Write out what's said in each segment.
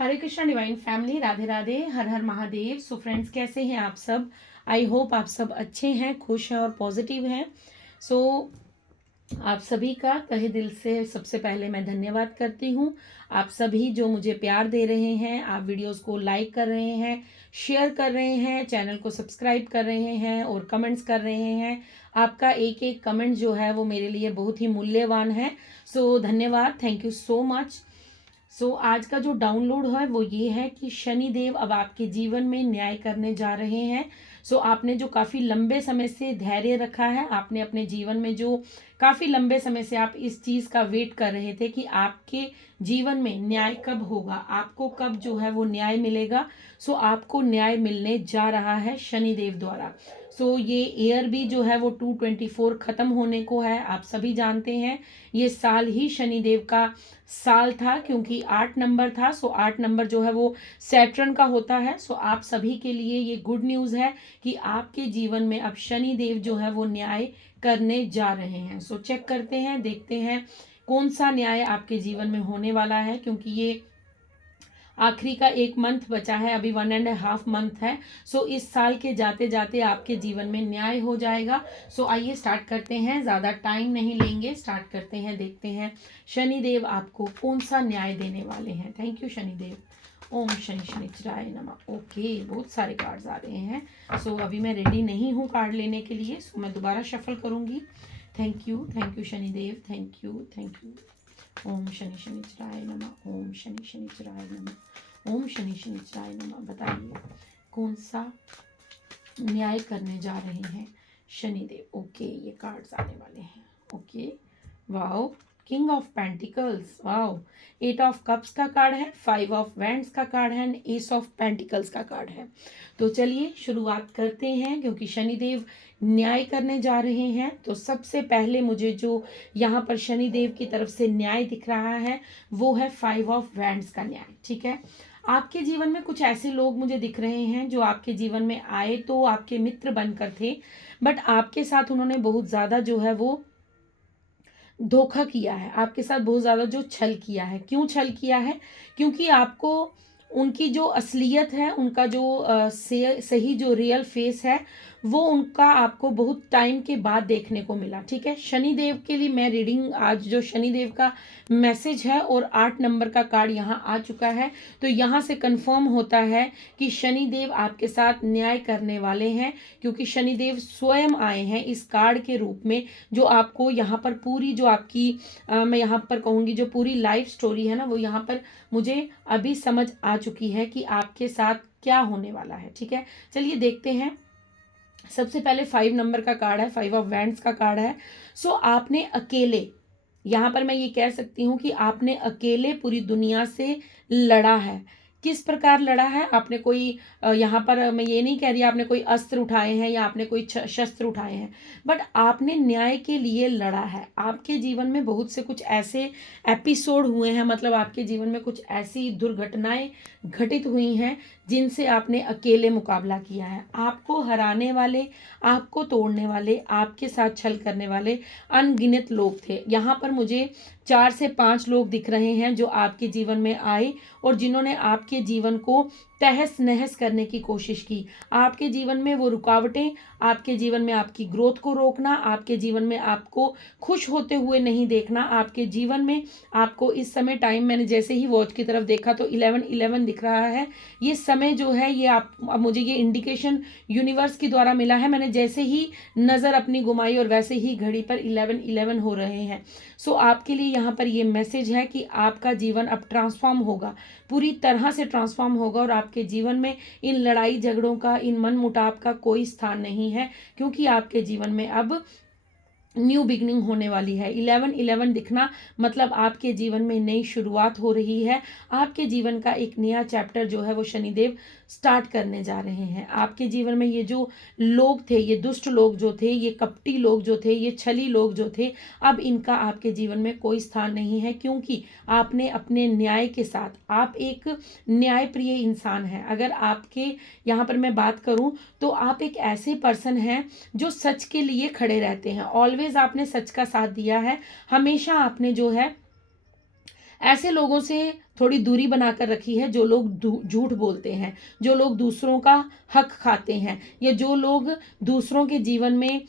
हरे Krishna divine family, Radhe Radhe, हर हर Mahadev. So friends, कैसे हैं आप सब? आई होप आप सब अच्छे हैं, खुश हैं और पॉजिटिव हैं। सो आप सभी का तहे दिल से सबसे पहले मैं धन्यवाद करती हूँ। आप सभी जो मुझे प्यार दे रहे हैं, आप वीडियोस को लाइक कर रहे हैं, शेयर कर रहे हैं, चैनल को सब्सक्राइब कर रहे हैं और कमेंट्स कर रहे हैं। आपका एक एक कमेंट जो है वो मेरे लिए बहुत ही मूल्यवान है। सो धन्यवाद, थैंक यू सो मच। आज का जो डाउनलोड है वो ये है कि शनि देव अब आपके जीवन में न्याय करने जा रहे हैं। आपने जो काफ़ी लंबे समय से धैर्य रखा है, आपने अपने जीवन में जो काफ़ी लंबे समय से आप इस चीज़ का वेट कर रहे थे कि आपके जीवन में न्याय कब होगा, आपको कब जो है वो न्याय मिलेगा। आपको न्याय मिलने जा रहा है शनि देव द्वारा। ये ईयर भी जो है वो 224 खत्म होने को है। आप सभी जानते हैं ये साल ही शनिदेव का साल था, क्योंकि 8 नंबर था। 8 नंबर जो है वो सैटर्न का होता है। आप सभी के लिए ये गुड न्यूज़ है कि आपके जीवन में अब शनि देव जो है वो न्याय करने जा रहे हैं। चेक करते हैं, देखते हैं कौन सा न्याय आपके जीवन में होने वाला है, क्योंकि ये आखिरी का एक मंथ बचा है, अभी 1.5 मंथ है। इस साल के जाते जाते आपके जीवन में न्याय हो जाएगा। आइए स्टार्ट करते हैं, ज़्यादा टाइम नहीं लेंगे, स्टार्ट करते हैं, देखते हैं शनिदेव आपको कौन सा न्याय देने वाले हैं। Thank you Shanidev. ओम शनि शनिचराय नमः। ओके, बहुत सारे कार्ड्स आ रहे हैं। अभी मैं रेडी नहीं हूँ कार्ड लेने के लिए, मैं दोबारा शफल करूँगी। Thank you Shanidev, thank you. ओम शनि शनिचराय नमः, ओम शनि शनिचराय नमः, ओम शनि शनिचराय नमः। बताइए कौन सा न्याय करने जा रहे हैं शनिदेव। ओके, ये कार्ड्स आने वाले हैं। Okay, wow, king of pentacles, wow, 8 of cups का कार्ड है, 5 ऑफ वैंड्स का कार्ड है, एस ऑफ पेंटिकल्स का कार्ड है। चलिए शुरुआत करते हैं, क्योंकि शनिदेव न्याय करने जा रहे हैं। सबसे पहले मुझे जो यहाँ पर शनिदेव की तरफ से न्याय दिख रहा है वो है 5 ऑफ वैंड्स का न्याय। ठीक है, आपके जीवन में कुछ ऐसे लोग मुझे दिख रहे हैं जो आपके जीवन में आए तो आपके मित्र बनकर थे, बट आपके साथ उन्होंने बहुत ज़्यादा जो है वो धोखा किया है, आपके साथ बहुत ज़्यादा जो छल किया है। क्यों छल किया है? क्योंकि आपको उनकी जो असलियत है, उनका जो सही जो रियल फेस है, वो उनका आपको बहुत टाइम के बाद देखने को मिला। ठीक है, शनिदेव के लिए मैं रीडिंग, आज जो शनिदेव का मैसेज है और 8 नंबर का कार्ड यहाँ आ चुका है, तो यहाँ से कंफर्म होता है कि शनिदेव आपके साथ न्याय करने वाले हैं, क्योंकि शनिदेव स्वयं आए हैं इस कार्ड के रूप में, जो आपको यहाँ पर पूरी जो आपकी मैं यहाँ पर कहूँगी जो पूरी लाइफ स्टोरी है ना, वो यहाँ पर मुझे अभी समझ आ चुकी है कि आपके साथ क्या होने वाला है। ठीक है, चलिए देखते हैं। सबसे पहले 5 नंबर का कार्ड है, 5 ऑफ वैंड्स का कार्ड है। आपने अकेले, यहाँ पर मैं ये कह सकती हूँ कि आपने अकेले पूरी दुनिया से लड़ा है। किस प्रकार लड़ा है? आपने कोई यहाँ पर मैं ये नहीं कह रही आपने कोई अस्त्र उठाए हैं या आपने कोई शस्त्र उठाए हैं, बट आपने न्याय के लिए लड़ा है। आपके जीवन में बहुत से कुछ ऐसे एपिसोड हुए हैं, मतलब आपके जीवन में कुछ ऐसी दुर्घटनाएं घटित हुई हैं जिनसे आपने अकेले मुकाबला किया है। आपको हराने वाले, आपको तोड़ने वाले, आपके साथ छल करने वाले अनगिनत लोग थे। यहाँ पर मुझे 4 से 5 लोग दिख रहे हैं जो आपके जीवन में आए और जिन्होंने आपके जीवन को तहस नहस करने की कोशिश की। आपके जीवन में वो रुकावटें, आपके जीवन में आपकी ग्रोथ को रोकना, आपके जीवन में आपको खुश होते हुए नहीं देखना, आपके जीवन में आपको इस समय टाइम, मैंने जैसे ही वॉच की तरफ देखा तो 11:11 दिख रहा है। ये समय जो है ये आप, मुझे ये इंडिकेशन यूनिवर्स के द्वारा मिला है। मैंने जैसे ही नज़र अपनी घुमाई और वैसे ही घड़ी पर 11:11 हो रहे हैं। आपके लिए यहाँ पर ये मैसेज है कि आपका जीवन अब ट्रांसफॉर्म होगा, पूरी तरह से ट्रांसफॉर्म होगा, और आपके जीवन में इन लड़ाई झगड़ों का, इन मनमुटाव का कोई स्थान नहीं है, क्योंकि आपके जीवन में अब न्यू बिगनिंग होने वाली है। 11:11 दिखना मतलब आपके जीवन में नई शुरुआत हो रही है। आपके जीवन का एक नया चैप्टर जो है वो शनिदेव स्टार्ट करने जा रहे हैं। आपके जीवन में ये जो लोग थे, ये दुष्ट लोग जो थे, ये कपटी लोग जो थे, ये छली लोग जो थे, अब इनका आपके जीवन में कोई स्थान नहीं है, क्योंकि आपने अपने न्याय के साथ, आप एक न्यायप्रिय इंसान हैं। अगर आपके यहाँ पर मैं बात करूँ तो आप एक ऐसे पर्सन हैं जो सच के लिए खड़े रहते हैं। ऑलवेज आपने सच का साथ दिया है। हमेशा आपने जो है ऐसे लोगों से थोड़ी दूरी बनाकर रखी है जो लोग झूठ बोलते हैं, जो लोग दूसरों का हक खाते हैं, या जो लोग दूसरों के जीवन में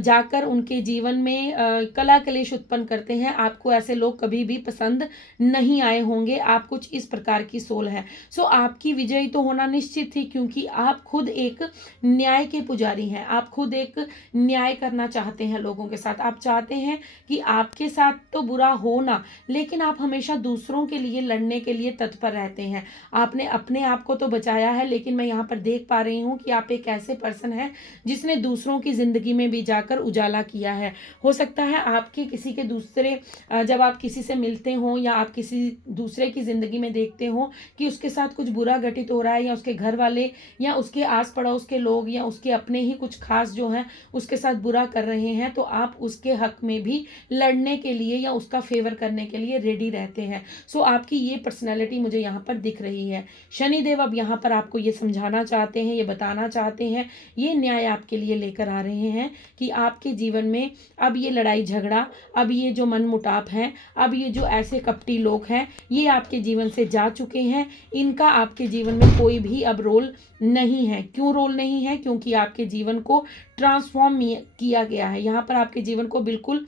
जाकर उनके जीवन में कला कलेश उत्पन्न करते हैं। आपको ऐसे लोग कभी भी पसंद नहीं आए होंगे। आप कुछ इस प्रकार की सोल है। सो आपकी विजयी तो होना निश्चित थी, क्योंकि आप खुद एक न्याय के पुजारी हैं। आप खुद एक न्याय करना चाहते हैं लोगों के साथ। आप चाहते हैं कि आपके साथ तो बुरा हो ना, लेकिन आप हमेशा दूसरों के लिए लड़ने के लिए तत्पर रहते हैं। आपने अपने आप को तो बचाया है, लेकिन मैं यहाँ पर देख पा रही हूँ कि आप एक ऐसे पर्सन हैं जिसने दूसरों की जिंदगी में भी जाकर उजाला किया है। हो सकता है आपके किसी के दूसरे जब आप किसी से मिलते हो या आप किसी दूसरे की जिंदगी में देखते हो कि उसके साथ कुछ बुरा घटित हो रहा है, या उसके घर वाले या उसके आस पड़ोस के लोग या उसके अपने ही कुछ खास जो हैं उसके साथ बुरा कर रहे हैं, तो आप उसके हक में भी लड़ने के लिए या उसका फेवर करने के लिए रेडी रहते हैं। सो आपकी ये पर्सनैलिटी मुझे यहाँ पर दिख रही है। शनिदेव अब यहाँ पर आपको ये समझाना चाहते हैं, ये बताना चाहते हैं, ये न्याय आपके लिए लेकर आ रहे हैं कि आपके जीवन में अब ये लड़ाई झगड़ा, अब ये जो मनमुटाव है, अब ये जो ऐसे कपटी लोग हैं, ये आपके जीवन से जा चुके हैं। इनका आपके जीवन में कोई भी अब रोल नहीं है। क्यों रोल नहीं है? क्योंकि आपके जीवन को ट्रांसफॉर्म किया गया है। यहाँ पर आपके जीवन को बिल्कुल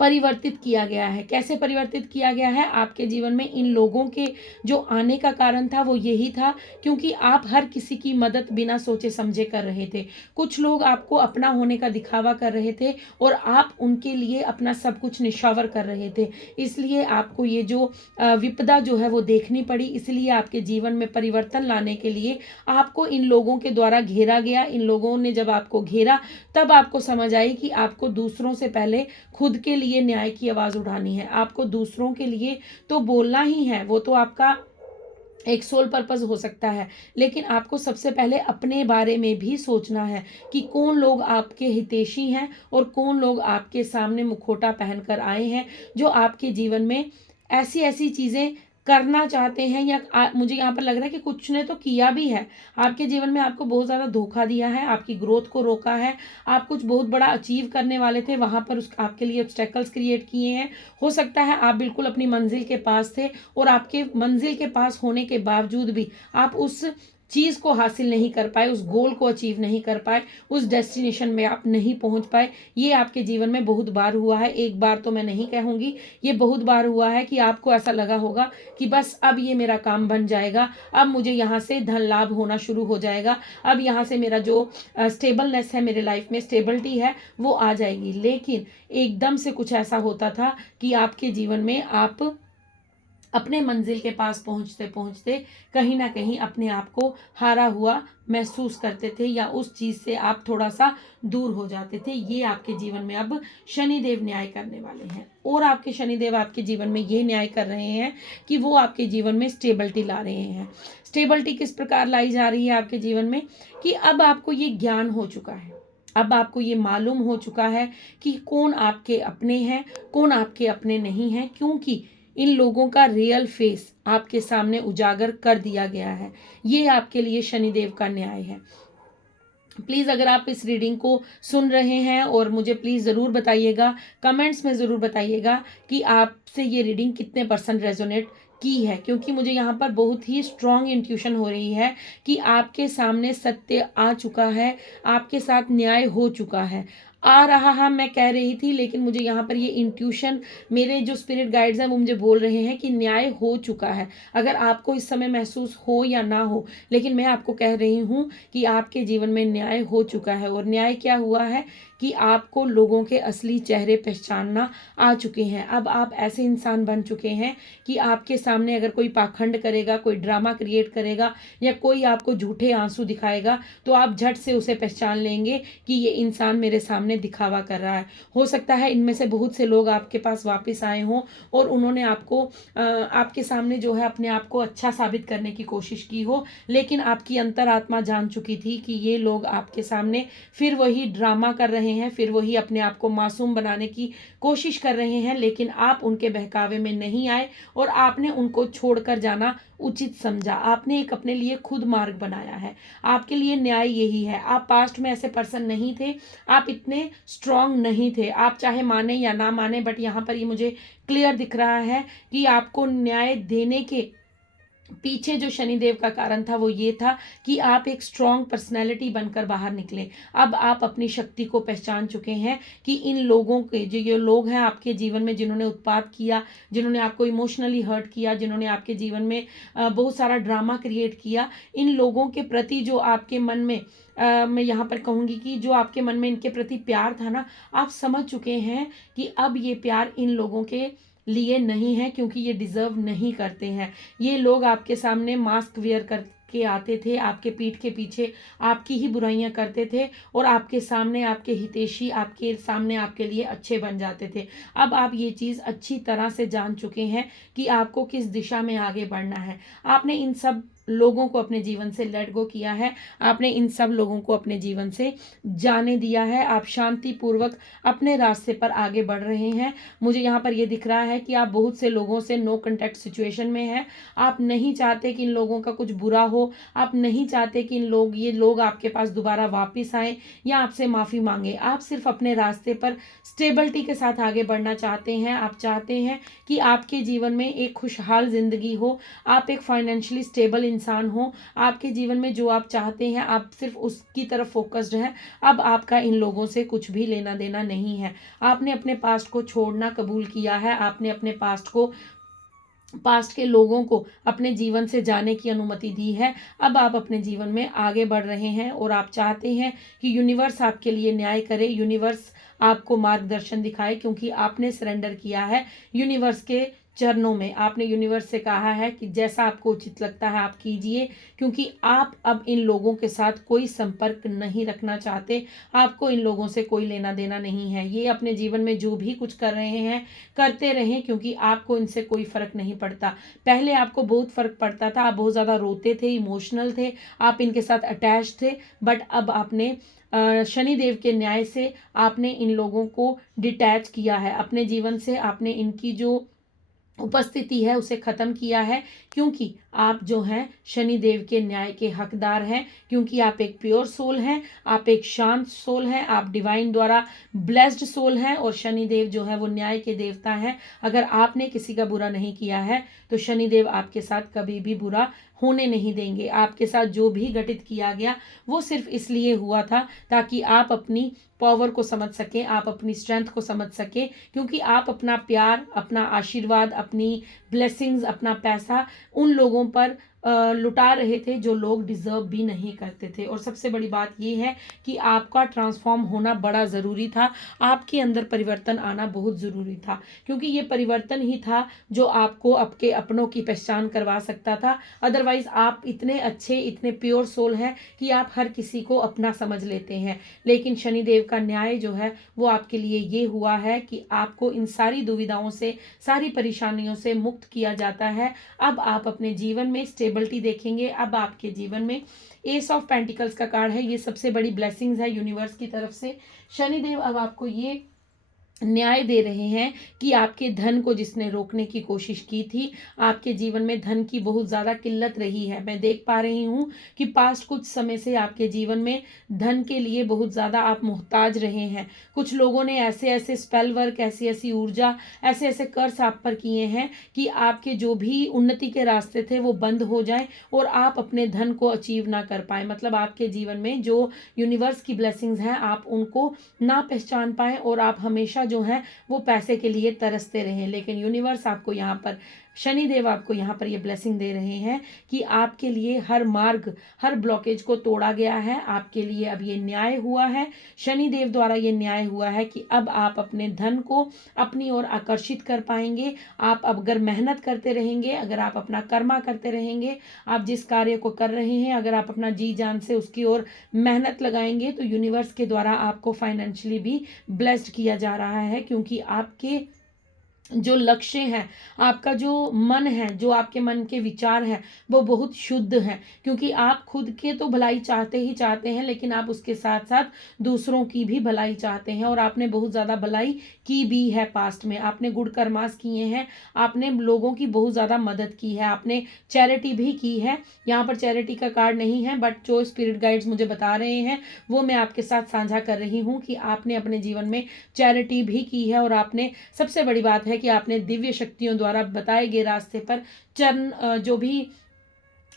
परिवर्तित किया गया है। कैसे परिवर्तित किया गया है? आपके जीवन में इन लोगों के जो आने का कारण था वो यही था क्योंकि आप हर किसी की मदद बिना सोचे समझे कर रहे थे। कुछ लोग आपको अपना होने का दिखावा कर रहे थे और आप उनके लिए अपना सब कुछ निछावर कर रहे थे। इसलिए आपको ये जो विपदा जो है वो देखनी पड़ी। इसलिए आपके जीवन में परिवर्तन लाने के लिए आपको इन लोगों के द्वारा घेरा गया। इन लोगों ने जब आपको घेरा तब आपको समझ आई कि आपको दूसरों से पहले खुद के लिए न्याय की आवाज उठानी है। आपको दूसरों के लिए तो बोलना ही है, वो तो आपका एक सोल पर्पस हो सकता है, लेकिन आपको सबसे पहले अपने बारे में भी सोचना है कि कौन लोग आपके हितैषी हैं और कौन लोग आपके सामने मुखौटा पहनकर आए हैं जो आपके जीवन में ऐसी ऐसी चीजें करना चाहते हैं। या मुझे यहाँ पर लग रहा है कि कुछ ने तो किया भी है आपके जीवन में। आपको बहुत ज़्यादा धोखा दिया है, आपकी ग्रोथ को रोका है। आप कुछ बहुत बड़ा अचीव करने वाले थे, वहाँ पर आपके लिए ऑब्स्टेकल्स क्रिएट किए हैं। हो सकता है आप बिल्कुल अपनी मंजिल के पास थे और आपके मंजिल के पास होने के बावजूद भी आप उस चीज़ को हासिल नहीं कर पाए, उस गोल को अचीव नहीं कर पाए, उस डेस्टिनेशन में आप नहीं पहुंच पाए। ये आपके जीवन में बहुत बार हुआ है। एक बार तो मैं नहीं कहूँगी, ये बहुत बार हुआ है कि आपको ऐसा लगा होगा कि बस अब ये मेरा काम बन जाएगा, अब मुझे यहाँ से धन लाभ होना शुरू हो जाएगा, अब यहाँ से मेरा जो स्टेबलनेस है, मेरे लाइफ में स्टेबिलिटी है वो आ जाएगी। लेकिन एकदम से कुछ ऐसा होता था कि आपके जीवन में आप अपने मंजिल के पास पहुंचते पहुंचते कहीं ना कहीं अपने आप को हारा हुआ महसूस करते थे, या उस चीज से आप थोड़ा सा दूर हो जाते थे। ये आपके जीवन में अब शनिदेव न्याय करने वाले हैं। और आपके शनिदेव आपके जीवन में ये न्याय कर रहे हैं कि वो आपके जीवन में स्टेबिलिटी ला रहे हैं। स्टेबिलिटी किस प्रकार लाई जा रही है आपके जीवन में? कि अब आपको ये ज्ञान हो चुका है, अब आपको ये मालूम हो चुका है कि कौन आपके अपने हैं, कौन आपके अपने नहीं हैं, क्योंकि इन लोगों का रियल फेस आपके सामने उजागर कर दिया गया है। ये आपके लिए शनिदेव का न्याय है। प्लीज़ अगर आप इस रीडिंग को सुन रहे हैं, और मुझे प्लीज़ ज़रूर बताइएगा, कमेंट्स में ज़रूर बताइएगा कि आपसे ये रीडिंग कितने % रेजोनेट की है, क्योंकि मुझे यहाँ पर बहुत ही स्ट्रॉन्ग इंट्यूशन हो रही है कि आपके सामने सत्य आ चुका है, आपके साथ न्याय हो चुका है। आ रहा है मैं कह रही थी, लेकिन मुझे यहाँ पर ये इंट्यूशन, मेरे जो स्पिरिट गाइड्स हैं वो मुझे बोल रहे हैं कि न्याय हो चुका है। अगर आपको इस समय महसूस हो या ना हो, लेकिन मैं आपको कह रही हूँ कि आपके जीवन में न्याय हो चुका है। और न्याय क्या हुआ है कि आपको लोगों के असली चेहरे पहचानना आ चुके हैं। अब आप ऐसे इंसान बन चुके हैं कि आपके सामने अगर कोई पाखंड करेगा, कोई ड्रामा क्रिएट करेगा, या कोई आपको झूठे आंसू दिखाएगा, तो आप झट से उसे पहचान लेंगे कि ये इंसान मेरे सामने दिखावा कर रहा है। हो सकता है इनमें से बहुत से लोग आपके पास वापस आए हों और उन्होंने आपको आपके सामने जो है अपने आप को अच्छा साबित करने की कोशिश की हो, लेकिन आपकी अंतरात्मा जान चुकी थी कि ये लोग आपके सामने फिर वही ड्रामा कर रहे रहे हैं, फिर वही अपने आप को मासूम बनाने की कोशिश कर रहे हैं, लेकिन आप उनके बहकावे में नहीं आए और आपने उनको छोड़कर जाना उचित समझा। आपने एक अपने लिए खुद मार्ग बनाया है। आपके लिए न्याय यही है। आप पास्ट में ऐसे पर्सन नहीं थे, आप इतने स्ट्रांग नहीं थे। आप चाहे माने या ना माने, बट यहाँ पर ये मुझे क्लियर दिख रहा है कि आपको न्याय देने के पीछे जो शनिदेव का कारण था वो ये था कि आप एक स्ट्रांग पर्सनैलिटी बनकर बाहर निकले। अब आप अपनी शक्ति को पहचान चुके हैं कि इन लोगों के जो ये लोग हैं आपके जीवन में, जिन्होंने उत्पात किया, जिन्होंने आपको इमोशनली हर्ट किया, जिन्होंने आपके जीवन में बहुत सारा ड्रामा क्रिएट किया, इन लोगों के प्रति जो आपके मन में मैं यहाँ पर कहूँगी कि जो आपके मन में इनके प्रति प्यार था ना, आप समझ चुके हैं कि अब ये प्यार इन लोगों के लिए नहीं है, क्योंकि ये डिजर्व नहीं करते हैं। ये लोग आपके सामने मास्क वेयर करके आते थे, आपके पीठ के पीछे आपकी ही बुराइयां करते थे और आपके सामने आपके हितैषी आपके सामने आपके लिए अच्छे बन जाते थे। अब आप ये चीज़ अच्छी तरह से जान चुके हैं कि आपको किस दिशा में आगे बढ़ना है। आपने इन सब लोगों को अपने जीवन से लेट गो किया है, आपने इन सब लोगों को अपने जीवन से जाने दिया है। आप शांतिपूर्वक अपने रास्ते पर आगे बढ़ रहे हैं। मुझे यहाँ पर यह दिख रहा है कि आप बहुत से लोगों से नो कॉन्टैक्ट सिचुएशन में हैं। आप नहीं चाहते कि इन लोगों का कुछ बुरा हो, आप नहीं चाहते कि ये लोग आपके पास दोबारा वापस आए या आपसे माफ़ी मांगे। आप सिर्फ अपने रास्ते पर स्टेबिलिटी के साथ आगे बढ़ना चाहते हैं। आप चाहते हैं कि आपके जीवन में एक खुशहाल ज़िंदगी हो, आप एक फाइनेंशियली स्टेबल इंसान हो, आपके जीवन में जो आप चाहते हैं आप सिर्फ उसकी तरफ फोकस्ड हैं। अब आपका इन लोगों से कुछ भी लेना देना नहीं है। आपने अपने पास्ट को छोड़ना कबूल किया है। आपने अपने पास्ट के लोगों को अपने जीवन से जाने की अनुमति दी है। अब आप अपने जीवन में आगे बढ़ रहे हैं और आप चाहते हैं कि यूनिवर्स आपके लिए न्याय करे, यूनिवर्स आपको मार्गदर्शन दिखाए, क्योंकि आपने सरेंडर किया है यूनिवर्स के चरणों में। आपने यूनिवर्स से कहा है कि जैसा आपको उचित लगता है आप कीजिए, क्योंकि आप अब इन लोगों के साथ कोई संपर्क नहीं रखना चाहते। आपको इन लोगों से कोई लेना देना नहीं है। ये अपने जीवन में जो भी कुछ कर रहे हैं करते रहें, क्योंकि आपको इनसे कोई फर्क नहीं पड़ता। पहले आपको बहुत फर्क पड़ता था, आप बहुत ज़्यादा रोते थे, इमोशनल थे, आप इनके साथ अटैच थे, बट अब आपने शनिदेव के न्याय से आपने इन लोगों को डिटैच किया है अपने जीवन से। आपने इनकी जो उपस्थिति है उसे खत्म किया है, क्योंकि आप जो हैं शनिदेव के न्याय के हकदार हैं, क्योंकि आप एक प्योर सोल हैं, आप एक शांत सोल हैं, आप डिवाइन द्वारा ब्लेस्ड सोल हैं और शनिदेव जो है वो न्याय के देवता हैं। अगर आपने किसी का बुरा नहीं किया है तो शनिदेव आपके साथ कभी भी बुरा होने नहीं देंगे। आपके साथ जो भी घटित किया गया वो सिर्फ इसलिए हुआ था ताकि आप अपनी पावर को समझ सकें, आप अपनी स्ट्रेंथ को समझ सकें, क्योंकि आप अपना प्यार, अपना आशीर्वाद, अपनी ब्लेसिंग्स, अपना पैसा उन लोगों पर लुटा रहे थे जो लोग डिजर्व भी नहीं करते थे। और सबसे बड़ी बात यह है कि आपका ट्रांसफॉर्म होना बड़ा ज़रूरी था, आपके अंदर परिवर्तन आना बहुत ज़रूरी था, क्योंकि ये परिवर्तन ही था जो आपको आपके अपनों की पहचान करवा सकता था। अदरवाइज आप इतने अच्छे, इतने प्योर सोल हैं कि आप हर किसी को अपना समझ लेते हैं। लेकिन शनिदेव का न्याय जो है वो आपके लिए ये हुआ है कि आपको इन सारी दुविधाओं से, सारी परेशानियों से मुक्त किया जाता है। अब आप अपने जीवन में स्टेबिलिटी देखेंगे। अब आपके जीवन में एस ऑफ पेंटिकल्स का कार्ड है, ये सबसे बड़ी ब्लेसिंग्स है यूनिवर्स की तरफ से। शनिदेव अब आपको ये न्याय दे रहे हैं कि आपके धन को जिसने रोकने की कोशिश की थी, आपके जीवन में धन की बहुत ज़्यादा किल्लत रही है। मैं देख पा रही हूँ कि पास्ट कुछ समय से आपके जीवन में धन के लिए बहुत ज़्यादा आप मोहताज रहे हैं। कुछ लोगों ने ऐसे ऐसे स्पेल वर्क, ऐसी ऐसी ऊर्जा, ऐसे ऐसे कर्स आप पर किए हैं कि आपके जो भी उन्नति के रास्ते थे वो बंद हो जाएं और आप अपने धन को अचीव ना कर पाए। मतलब आपके जीवन में जो यूनिवर्स की ब्लेसिंग्स हैं आप उनको ना पहचान पाएं और आप हमेशा जो है वो पैसे के लिए तरसते रहें। लेकिन यूनिवर्स आपको यहाँ पर, शनिदेव आपको यहाँ पर ये ब्लेसिंग दे रहे हैं कि आपके लिए हर मार्ग, हर ब्लॉकेज को तोड़ा गया है। आपके लिए अब ये न्याय हुआ है, शनिदेव द्वारा ये न्याय हुआ है कि अब आप अपने धन को अपनी ओर आकर्षित कर पाएंगे। आप अब अगर मेहनत करते रहेंगे, अगर आप अपना कर्मा करते रहेंगे, आप जिस कार्य को कर रहे हैं अगर आप अपना जी जान से उसकी ओर मेहनत लगाएंगे तो यूनिवर्स के द्वारा आपको फाइनेंशियली भी ब्लेस्ड किया जा रहा है, क्योंकि आपके जो लक्ष्य है, आपका जो मन है, जो आपके मन के विचार हैं, वो बहुत शुद्ध हैं, क्योंकि आप खुद के तो भलाई चाहते ही चाहते हैं, लेकिन आप उसके साथ साथ दूसरों की भी भलाई चाहते हैं। और आपने बहुत ज़्यादा भलाई की भी है पास्ट में, आपने गुड कर्मास किए हैं, आपने लोगों की बहुत ज़्यादा मदद की है, आपने चैरिटी भी की है। यहाँ पर चैरिटी का कार्ड नहीं है, बट जो स्पिरिट गाइड्स मुझे बता रहे हैं वो मैं आपके साथ साझा कर रही हूँ कि आपने अपने जीवन में चैरिटी भी की है। और आपने, सबसे बड़ी बात है कि आपने दिव्य शक्तियों द्वारा बताए गए रास्ते पर जो भी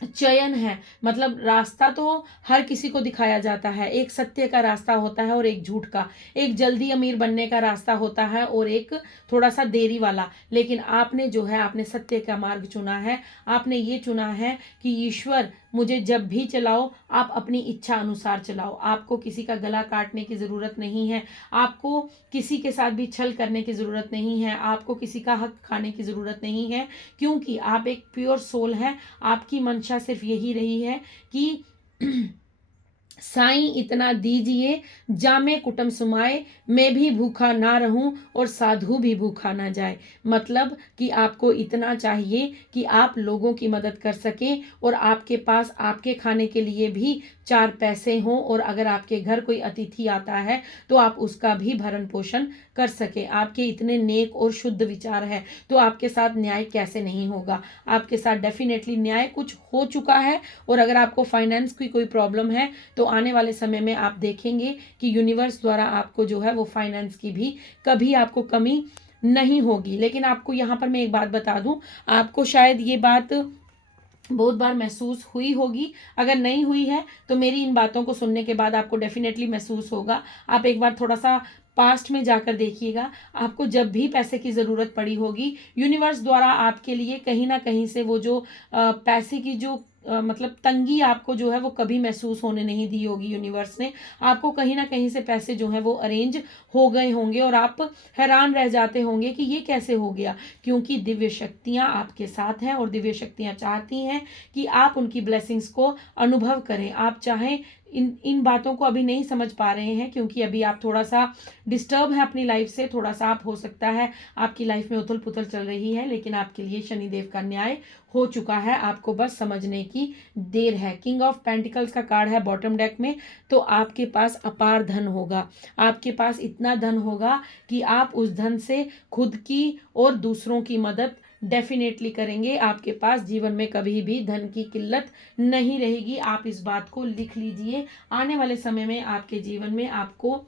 चयन है, मतलब रास्ता तो हर किसी को दिखाया जाता है, एक सत्य का रास्ता होता है और एक झूठ का, एक जल्दी अमीर बनने का रास्ता होता है और एक थोड़ा सा देरी वाला। लेकिन आपने जो है, आपने सत्य का मार्ग चुना है, आपने ये चुना है कि ईश्वर मुझे जब भी चलाओ, आप अपनी इच्छा अनुसार चलाओ, आपको किसी का गला काटने की ज़रूरत नहीं है, आपको किसी के साथ भी छल करने की ज़रूरत नहीं है, आपको किसी का हक खाने की ज़रूरत नहीं है, क्योंकि आप एक प्योर सोल हैं। आपकी मंशा सिर्फ यही रही है कि साईं इतना दीजिए जामे कुटुम सुमाए, मैं भी भूखा ना रहूं और साधु भी भूखा ना जाए। मतलब कि आपको इतना चाहिए कि आप लोगों की मदद कर सकें और आपके पास आपके खाने के लिए भी 4 पैसे हों, और अगर आपके घर कोई अतिथि आता है तो आप उसका भी भरण पोषण कर सके। आपके इतने नेक और शुद्ध विचार है तो आपके साथ न्याय कैसे नहीं होगा। आपके साथ डेफिनेटली न्याय कुछ हो चुका है। और अगर आपको फाइनेंस की कोई प्रॉब्लम है तो आने वाले समय में आप देखेंगे कि यूनिवर्स द्वारा आपको जो है वो फाइनेंस की भी कभी आपको कमी नहीं होगी। लेकिन आपको यहाँ पर मैं एक बात बता दूं, आपको शायद ये बात बहुत बार महसूस हुई होगी, अगर नहीं हुई है तो मेरी इन बातों को सुनने के बाद आपको डेफिनेटली महसूस होगा। आप एक बार थोड़ा सा पास्ट में जाकर देखिएगा, आपको जब भी पैसे की ज़रूरत पड़ी होगी, यूनिवर्स द्वारा आपके लिए कहीं ना कहीं से वो जो पैसे की जो मतलब तंगी आपको जो है वो कभी महसूस होने नहीं दी होगी। यूनिवर्स ने आपको कहीं ना कहीं से पैसे जो है वो अरेंज हो गए होंगे और आप हैरान रह जाते होंगे कि ये कैसे हो गया, क्योंकि दिव्य शक्तियाँ आपके साथ हैं और दिव्य शक्तियाँ चाहती हैं कि आप उनकी ब्लेसिंग्स को अनुभव करें। आप चाहें इन बातों को अभी नहीं समझ पा रहे हैं, क्योंकि अभी आप थोड़ा सा डिस्टर्ब है अपनी लाइफ से, थोड़ा सा आप हो सकता है आपकी लाइफ में उथल पुथल चल रही है, लेकिन आपके लिए शनिदेव का न्याय हो चुका है, आपको बस समझने की देर है। किंग ऑफ पेंटिकल्स का कार्ड है बॉटम डेक में, तो आपके पास अपार धन होगा, आपके पास इतना धन होगा कि आप उस धन से खुद की और दूसरों की मदद डेफिनेटली करेंगे। आपके पास जीवन में कभी भी धन की किल्लत नहीं रहेगी। आप इस बात को लिख लीजिए, आने वाले समय में आपके जीवन में आपको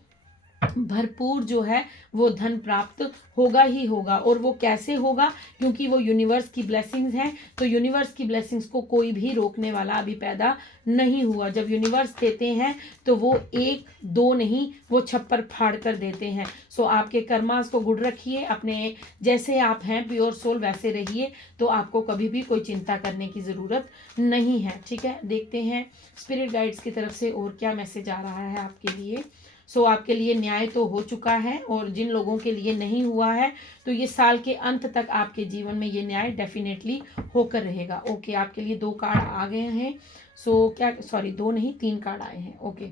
भरपूर जो है वो धन प्राप्त होगा ही होगा। और वो कैसे होगा, क्योंकि वो यूनिवर्स की ब्लेसिंग्स हैं, तो यूनिवर्स की ब्लेसिंग्स को कोई भी रोकने वाला अभी पैदा नहीं हुआ। जब यूनिवर्स देते हैं तो वो 1 2 नहीं, वो छप्पर फाड़ कर देते हैं। सो आपके कर्मास को गुड रखिए, अपने जैसे आप हैं प्योर सोल वैसे रहिए, तो आपको कभी भी कोई चिंता करने की ज़रूरत नहीं है। ठीक है, देखते हैं स्पिरिट गाइड्स की तरफ से और क्या मैसेज आ रहा है आपके लिए। सो आपके लिए न्याय तो हो चुका है, और जिन लोगों के लिए नहीं हुआ है तो ये साल के अंत तक आपके जीवन में ये न्याय डेफिनेटली होकर रहेगा। ओके, आपके लिए 2 कार्ड आ गए हैं। सो क्या, सॉरी 2 नहीं 3 कार्ड आए हैं। ओके,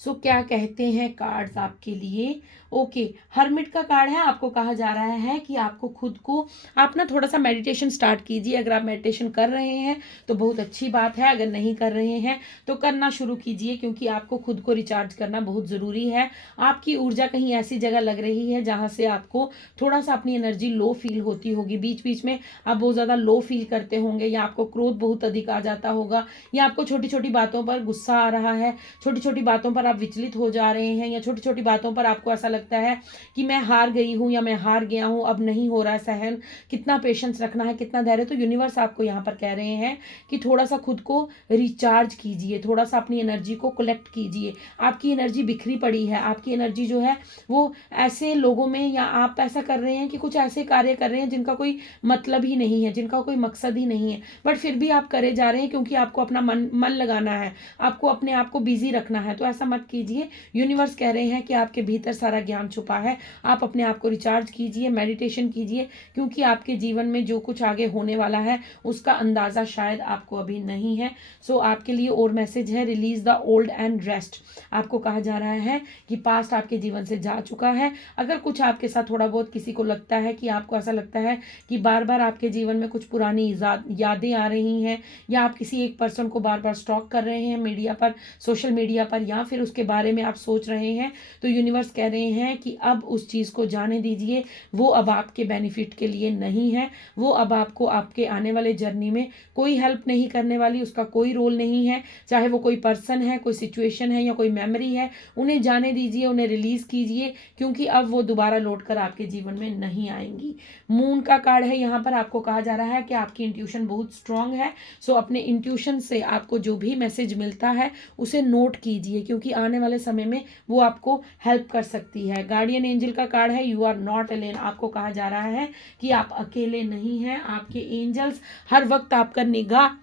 सो क्या कहते हैं कार्ड्स आपके लिए। ओके, हर्मिट का कार्ड है, आपको कहा जा रहा है कि आपको खुद को, आप ना थोड़ा सा मेडिटेशन स्टार्ट कीजिए। अगर आप मेडिटेशन कर रहे हैं तो बहुत अच्छी बात है, अगर नहीं कर रहे हैं तो करना शुरू कीजिए, क्योंकि आपको खुद को रिचार्ज करना बहुत ज़रूरी है। आपकी ऊर्जा कहीं ऐसी जगह लग रही है जहाँ से आपको थोड़ा सा अपनी एनर्जी लो फील होती होगी, बीच बीच में आप बहुत ज़्यादा लो फील करते होंगे, या आपको क्रोध बहुत अधिक आ जाता होगा, या आपको छोटी छोटी बातों पर गुस्सा आ रहा है, छोटी छोटी बातों पर आप विचलित हो जा रहे हैं, या छोटी छोटी बातों पर आपको ऐसा लगता है कि मैं हार गई हूं या मैं हार गया हूं, अब नहीं हो रहा है सहन, कितना पेशेंस रखना है, कितना धैर्य। तो यूनिवर्स आपको यहाँ पर कह रहे हैं कि थोड़ा सा खुद को रिचार्ज कीजिए, थोड़ा सा अपनी एनर्जी को कलेक्ट कीजिए। आपकी एनर्जी बिखरी पड़ी है, आपकी एनर्जी जो है वो ऐसे लोगों में, या आप ऐसा कर रहे हैं कि कुछ ऐसे कार्य कर रहे हैं जिनका कोई मतलब ही नहीं है, जिनका कोई मकसद ही नहीं है, बट फिर भी आप करे जा रहे हैं क्योंकि आपको अपना मन लगाना है, आपको अपने आप को बिजी रखना है। तो ऐसा मत कीजिए। यूनिवर्स कह रहे हैं कि आपके भीतर सारा ज्ञान छुपा है, आप अपने आप को रिचार्ज कीजिए, मेडिटेशन कीजिए, क्योंकि आपके जीवन में जो कुछ आगे होने वाला है उसका अंदाज़ा शायद आपको अभी नहीं है। सो आपके लिए और मैसेज है, release the old and rest. आपको कहा जा रहा है कि पास्ट आपके जीवन से जा चुका है। अगर कुछ आपके साथ थोड़ा बहुत किसी को लगता है कि आपको ऐसा लगता है कि बार बार आपके जीवन में कुछ पुरानी यादें आ रही हैं, या आप किसी एक पर्सन को बार बार स्टॉक कर रहे हैं मीडिया पर, सोशल मीडिया पर, या फिर उसके बारे में आप सोच रहे हैं, तो यूनिवर्स कह रहे हैं कि अब उस चीज़ को जाने दीजिए। वो अब आपके बेनिफिट के लिए नहीं है, वो अब आपको आपके आने वाले जर्नी में कोई हेल्प नहीं करने वाली, उसका कोई रोल नहीं है। चाहे वो कोई पर्सन है, कोई सिचुएशन है, या कोई मेमोरी है, उन्हें जाने दीजिए, उन्हें रिलीज कीजिए, क्योंकि अब वो दोबारा लौट कर आपके जीवन में नहीं आएंगी। मून का कार्ड है यहाँ पर। आपको कहा जा रहा है कि आपकी इंट्यूशन बहुत स्ट्रांग है। सो अपने इंट्यूशन से आपको जो भी मैसेज मिलता है उसे नोट कीजिए, क्योंकि आने वाले समय में वो आपको हेल्प कर सकती है। गार्डियन एंजल का कार्ड है, यू आर नॉट अलेन। आपको कहा जा रहा है कि आप अकेले नहीं हैं, आपके एंजल्स हर वक्त आपका निगाह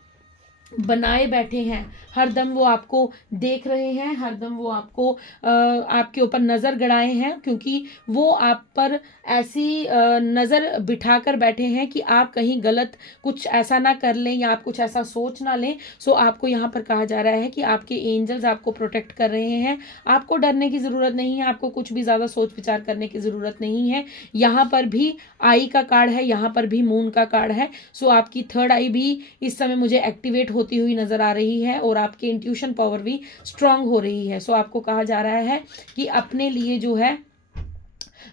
बनाए बैठे हैं, हरदम वो आपको देख रहे हैं, हरदम वो आपको आपके ऊपर नज़र गड़ाए हैं, क्योंकि वो आप पर ऐसी नज़र बिठाकर बैठे हैं कि आप कहीं गलत कुछ ऐसा ना कर लें, या आप कुछ ऐसा सोच ना लें। सो आपको यहाँ पर कहा जा रहा है कि आपके एंजल्स आपको प्रोटेक्ट कर रहे हैं। आपको डरने की ज़रूरत नहीं है, आपको कुछ भी ज़्यादा सोच विचार करने की ज़रूरत नहीं है। यहाँ पर भी आई का कार्ड है, यहाँ पर भी मून का कार्ड है। सो आपकी थर्ड आई भी इस समय मुझे एक्टिवेट होती हुई नजर आ रही है, और आपकी इंट्यूशन पावर भी स्ट्रांग हो रही है। सो आपको कहा जा रहा है कि अपने लिए जो है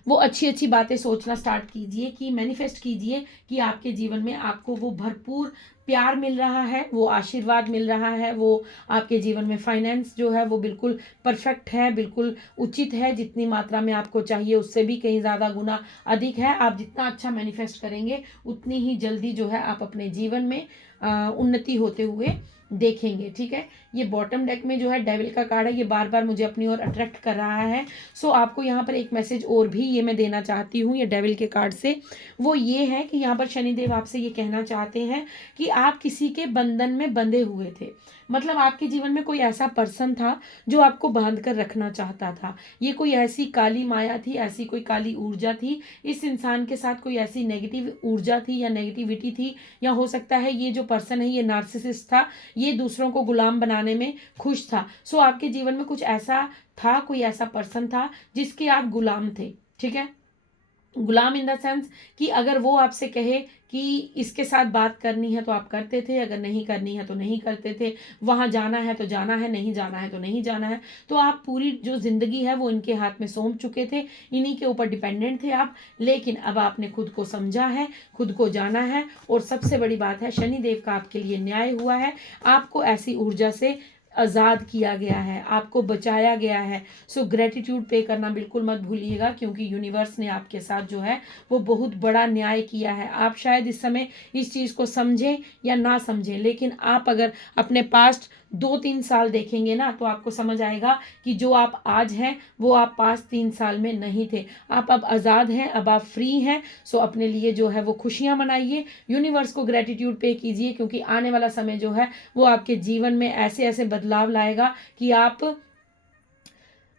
वो अच्छी अच्छी बातें सोचना स्टार्ट कीजिए, कि मैनिफेस्ट कीजिए कि आपके जीवन में आपको वो भरपूर प्यार मिल रहा है, वो आशीर्वाद मिल रहा है, वो आपके जीवन में फाइनेंस जो है वो बिल्कुल परफेक्ट है, बिल्कुल उचित है, जितनी मात्रा में आपको चाहिए उससे भी कहीं ज़्यादा गुना अधिक है। आप जितना अच्छा मैनिफेस्ट करेंगे उतनी ही जल्दी जो है आप अपने जीवन में उन्नति होते हुए देखेंगे। ठीक है, ये बॉटम डेक में जो है डेविल का कार्ड है, ये बार बार मुझे अपनी ओर अट्रैक्ट कर रहा है। सो आपको यहाँ पर एक मैसेज और भी ये मैं देना चाहती हूँ ये डेविल के कार्ड से, वो ये है कि यहाँ पर शनिदेव आपसे ये कहना चाहते हैं कि आप किसी के बंधन में बंधे हुए थे। मतलब आपके जीवन में कोई ऐसा पर्सन था जो आपको बांध कर रखना चाहता था। ये कोई ऐसी काली माया थी, ऐसी कोई काली ऊर्जा थी, इस इंसान के साथ कोई ऐसी नेगेटिव ऊर्जा थी या नेगेटिविटी थी, या हो सकता है ये जो पर्सन है ये नार्सिसिस्ट था, ये दूसरों को गुलाम बनाने में खुश था। सो आपके जीवन में कुछ ऐसा था, कोई ऐसा पर्सन था जिसके आप गुलाम थे। ठीक है, गुलाम इन द सेंस कि अगर वो आपसे कहे कि इसके साथ बात करनी है तो आप करते थे, अगर नहीं करनी है तो नहीं करते थे, वहाँ जाना है तो जाना है, नहीं जाना है तो नहीं जाना है। तो आप पूरी जो ज़िंदगी है वो इनके हाथ में सौंप चुके थे, इन्हीं के ऊपर डिपेंडेंट थे आप। लेकिन अब आपने खुद को समझा है, खुद को जाना है, और सबसे बड़ी बात है शनिदेव का आपके लिए न्याय हुआ है। आपको ऐसी ऊर्जा से आज़ाद किया गया है, आपको बचाया गया है। सो ग्रेटिट्यूड पे करना बिल्कुल मत भूलिएगा, क्योंकि यूनिवर्स ने आपके साथ जो है वो बहुत बड़ा न्याय किया है। आप शायद इस समय इस चीज़ को समझें या ना समझें, लेकिन आप अगर अपने पास्ट 2-3 साल देखेंगे ना तो आपको समझ आएगा कि जो आप आज हैं वो आप पास्ट 3 साल में नहीं थे। आप अब आज़ाद हैं, अब आप फ्री हैं। सो अपने लिए जो है वो खुशियाँ मनाइए, यूनिवर्स को ग्रेटिट्यूड पे कीजिए, क्योंकि आने वाला समय जो है वो आपके जीवन में ऐसे ऐसे बदलाव लाएगा कि आप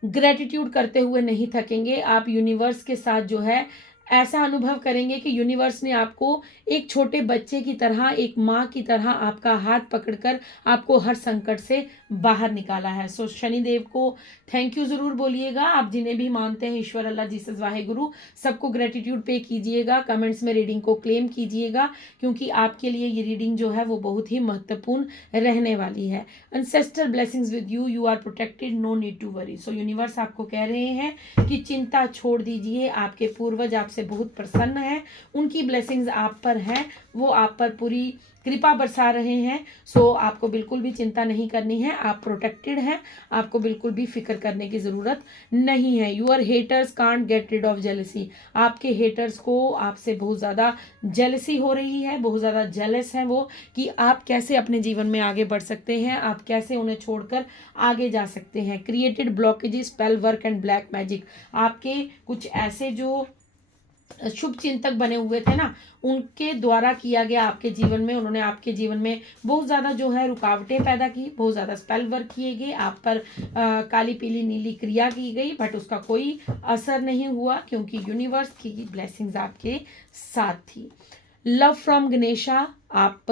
ग्रेटिट्यूड करते हुए नहीं थकेंगे। आप यूनिवर्स के साथ जो है ऐसा अनुभव करेंगे कि यूनिवर्स ने आपको एक छोटे बच्चे की तरह, एक माँ की तरह आपका हाथ पकड़कर आपको हर संकट से बाहर निकाला है। सो शनिदेव को थैंक यू ज़रूर बोलिएगा। आप जिन्हें भी मानते हैं, ईश्वर, अल्लाह, जीसस, वाहेगुरु, सबको ग्रेटिट्यूड पे कीजिएगा। कमेंट्स में रीडिंग को क्लेम कीजिएगा, क्योंकि आपके लिए ये रीडिंग जो है वो बहुत ही महत्वपूर्ण रहने वाली है। Ancestor blessings with you, you are protected, no need to worry. So universe आपको कह रहे हैं कि चिंता छोड़ दीजिए, आपके पूर्वज आपसे बहुत प्रसन्न है, उनकी ब्लेसिंग्स आप पर हैं, वो आप पर पूरी कृपा बरसा रहे हैं। सो आपको बिल्कुल भी चिंता नहीं करनी है, आप प्रोटेक्टेड हैं, आपको बिल्कुल भी फिक्र करने की ज़रूरत नहीं है। Your haters can't get rid of jealousy. आपके हेटर्स को आपसे बहुत ज़्यादा जेलसी हो रही है, बहुत ज़्यादा जेलस हैं वो, कि आप कैसे अपने जीवन में आगे बढ़ सकते हैं, आप कैसे उन्हें छोड़कर आगे जा सकते हैं। Created blockages, spell work and black magic. आपके कुछ ऐसे जो शुभ चिंतक बने हुए थे ना, उनके द्वारा किया गया आपके जीवन में। उन्होंने आपके जीवन में बहुत ज़्यादा जो है रुकावटें पैदा की, बहुत ज़्यादा स्पेल वर्क किए गए, आप पर काली पीली नीली क्रिया की गई, बट उसका कोई असर नहीं हुआ क्योंकि यूनिवर्स की ब्लेसिंग्स आपके साथ थी। लव फ्रॉम गणेशा, आप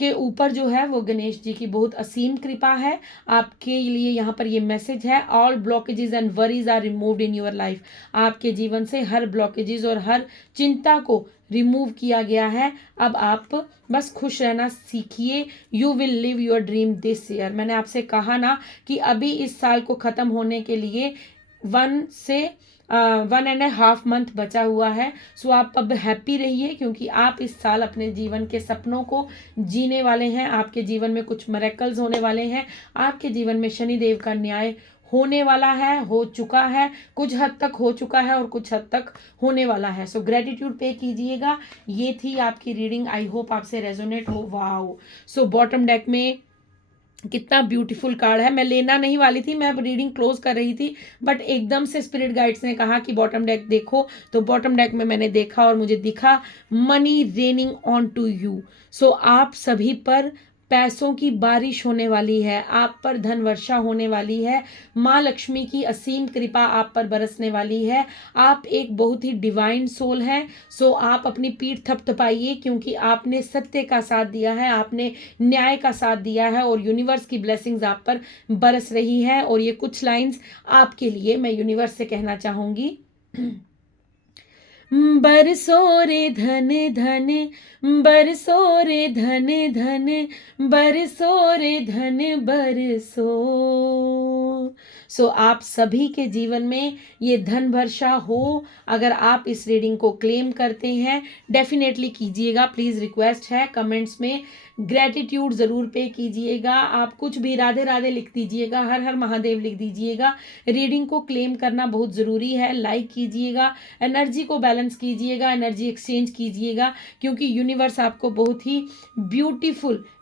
के ऊपर जो है वो गणेश जी की बहुत असीम कृपा है। आपके लिए यहाँ पर ये मैसेज है, all blockages and worries are removed in your life. आपके जीवन से हर ब्लॉकेजेस और हर चिंता को रिमूव किया गया है। अब आप बस खुश रहना सीखिए। You will live your dream this year. मैंने आपसे कहा ना कि अभी इस साल को ख़त्म होने के लिए 1.5 मंथ बचा हुआ है। सो आप अब हैप्पी रहिए क्योंकि आप इस साल अपने जीवन के सपनों को जीने वाले हैं। आपके जीवन में कुछ मिरेकल्स होने वाले हैं। आपके जीवन में शनिदेव का न्याय होने वाला है, हो चुका है, कुछ हद तक हो चुका है और कुछ हद तक होने वाला है। सो ग्रेटिट्यूड पे कीजिएगा। ये थी आपकी रीडिंग। आई होप आपसे रेजोनेट हो। वाओ, सो बॉटम डेक में कितना ब्यूटीफुल कार्ड है। मैं लेना नहीं वाली थी, मैं अब रीडिंग क्लोज कर रही थी, बट एकदम से स्पिरिट गाइड्स ने कहा कि बॉटम डेक देखो, तो बॉटम डेक में मैंने देखा और मुझे दिखा money raining on to you. So आप सभी पर पैसों की बारिश होने वाली है, आप पर धन वर्षा होने वाली है, माँ लक्ष्मी की असीम कृपा आप पर बरसने वाली है। आप एक बहुत ही डिवाइन सोल हैं। सो आप अपनी पीठ थपथपाइए क्योंकि आपने सत्य का साथ दिया है, आपने न्याय का साथ दिया है और यूनिवर्स की ब्लेसिंग्स आप पर बरस रही है। और ये कुछ लाइंस आपके लिए मैं यूनिवर्स से कहना चाहूंगी। बरसो रे धन धन, बरसो रे धन धन, बरसो रे धन बरसो। सो आप सभी के जीवन में ये धन वर्षा हो। अगर आप इस रीडिंग को क्लेम करते हैं डेफिनेटली कीजिएगा। प्लीज़ रिक्वेस्ट है, कमेंट्स में ग्रेटिट्यूड ज़रूर पे कीजिएगा। आप कुछ भी राधे राधे लिख दीजिएगा, हर हर महादेव लिख दीजिएगा। रीडिंग को क्लेम करना बहुत ज़रूरी है। लाइक कीजिएगा, एनर्जी को बैलेंस कीजिएगा, एनर्जी एक्सचेंज कीजिएगा क्योंकि यूनिवर्स आपको बहुत ही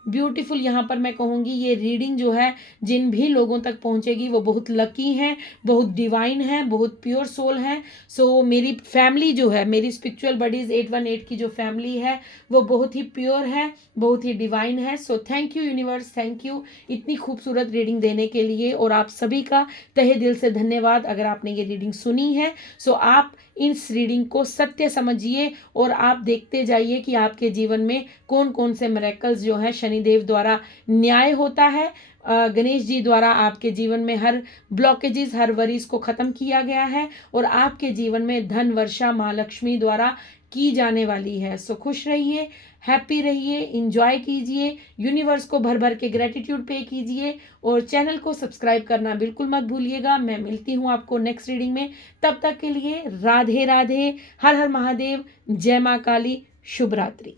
ब्यूटीफुल यहाँ पर मैं कहूँगी ये रीडिंग जो है जिन भी लोगों तक पहुँचेगी वो बहुत लकी हैं, बहुत डिवाइन है, बहुत प्योर सोल है। सो मेरी फैमिली जो है, मेरी स्पिरिचुअल बडीज़ 818 की जो फैमिली है वो बहुत ही प्योर है, बहुत ही डिवाइन है। So thank you universe, thank you इतनी खूबसूरत रीडिंग देने के लिए। और आप सभी का तहे दिल से धन्यवाद अगर आपने ये रीडिंग सुनी है। सो आप इस रीडिंग को सत्य समझिए और आप देखते जाइए कि आपके जीवन में कौन कौन से मिरेकल्स जो है शनिदेव द्वारा न्याय होता है, गणेश जी द्वारा आपके जीवन में हर ब्लॉकेजेस, हर वरीज को खत्म किया गया है और आपके जीवन में धन वर्षा माँ लक्ष्मी द्वारा की जाने वाली है। सो खुश रहिए, हैप्पी रहिए, इंजॉय कीजिए, यूनिवर्स को भर भर के ग्रेटिट्यूड पे कीजिए और चैनल को सब्सक्राइब करना बिल्कुल मत भूलिएगा। मैं मिलती हूँ आपको नेक्स्ट रीडिंग में, तब तक के लिए राधे राधे, हर हर महादेव, जय माँ काली, शुभ रात्रि।